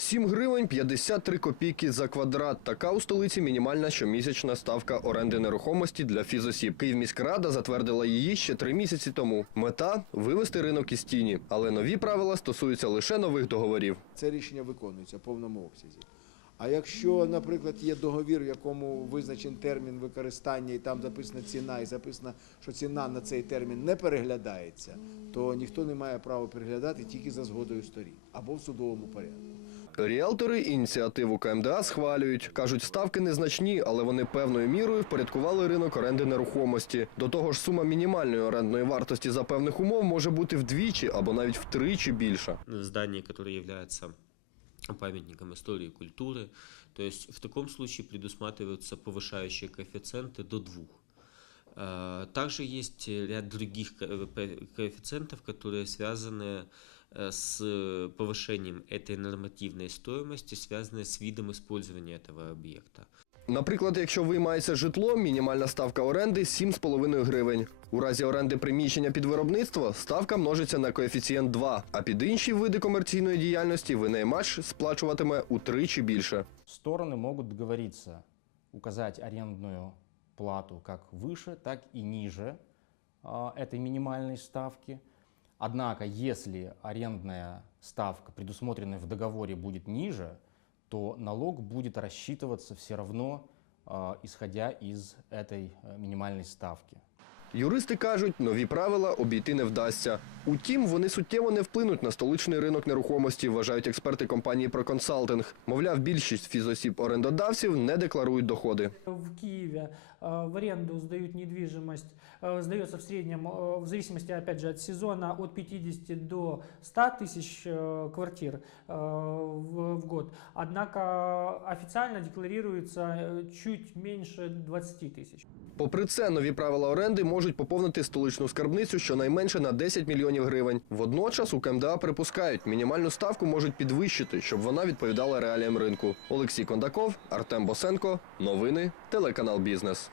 7 гривень 53 копійки за квадрат. Така у столиці мінімальна щомісячна ставка оренди нерухомості для фізосіб. Київміськрада затвердила її ще три місяці тому. Мета вивести ринок із тіні, але нові правила стосуються лише нових договорів. це рішення виконується в повному обсязі. А якщо, наприклад, є договір, в якому визначений термін використання, і там записана ціна, і записано, що ціна на цей термін не переглядається, то ніхто не має права переглядати тільки за згодою сторін або в судовому порядку. Ріелтори ініціативу КМДА схвалюють. Кажуть, ставки незначні, але вони певною мірою впорядкували ринок оренди нерухомості. До того ж, сума мінімальної орендної вартості за певних умов може бути вдвічі або навіть втричі більша. здание, которое является памятником истории и культуры. То есть в таком случае предусматриваются повышающие коэффициенты до двух. Э, Также есть ряд других ко- ко- коэффициентов, которые связаны э, с повышением этой нормативной стоимости, связанные с видом использования этого объекта. Наприклад, якщо виймається житло, мінімальна ставка оренди 7,5 гривень. У разі оренди приміщення під виробництво ставка множиться на коефіцієнт 2, а під інші види комерційної діяльності винаймач сплачуватиме утричі більше. Стороны могут договориться указать арендную плату как выше, так и ниже а, этой минимальной ставки. Однако, если арендная ставка, предусмотренная в договоре, будет ниже, то налог будет рассчитываться все равно, а, исходя из этой э, минимальной ставки. Юристи кажуть, нові правила обійти не вдасться. Утім, вони суттєво не вплинуть на столичний ринок нерухомості, вважають експерти компанії «Проконсалтинг». Мовляв, більшість фізосіб-орендодавців не декларують доходи. В Киеве э, в аренду сдают недвижимость, э, сдается в среднем, э, в зависимости, опять же, от сезона, от 50 до 100 тысяч э, квартир э, в, в год. Однако официально декларируется э, чуть меньше 20 тысяч. Попри це, нові правила оренди можуть поповнити столичну скарбницю щонайменше на 10 мільйонів гривень. Водночас у КМДА припускають, мінімальну ставку можуть підвищити, щоб вона відповідала реаліям ринку. Олексій Кондаков, Артем Босенко. Новини. Телеканал Бізнес.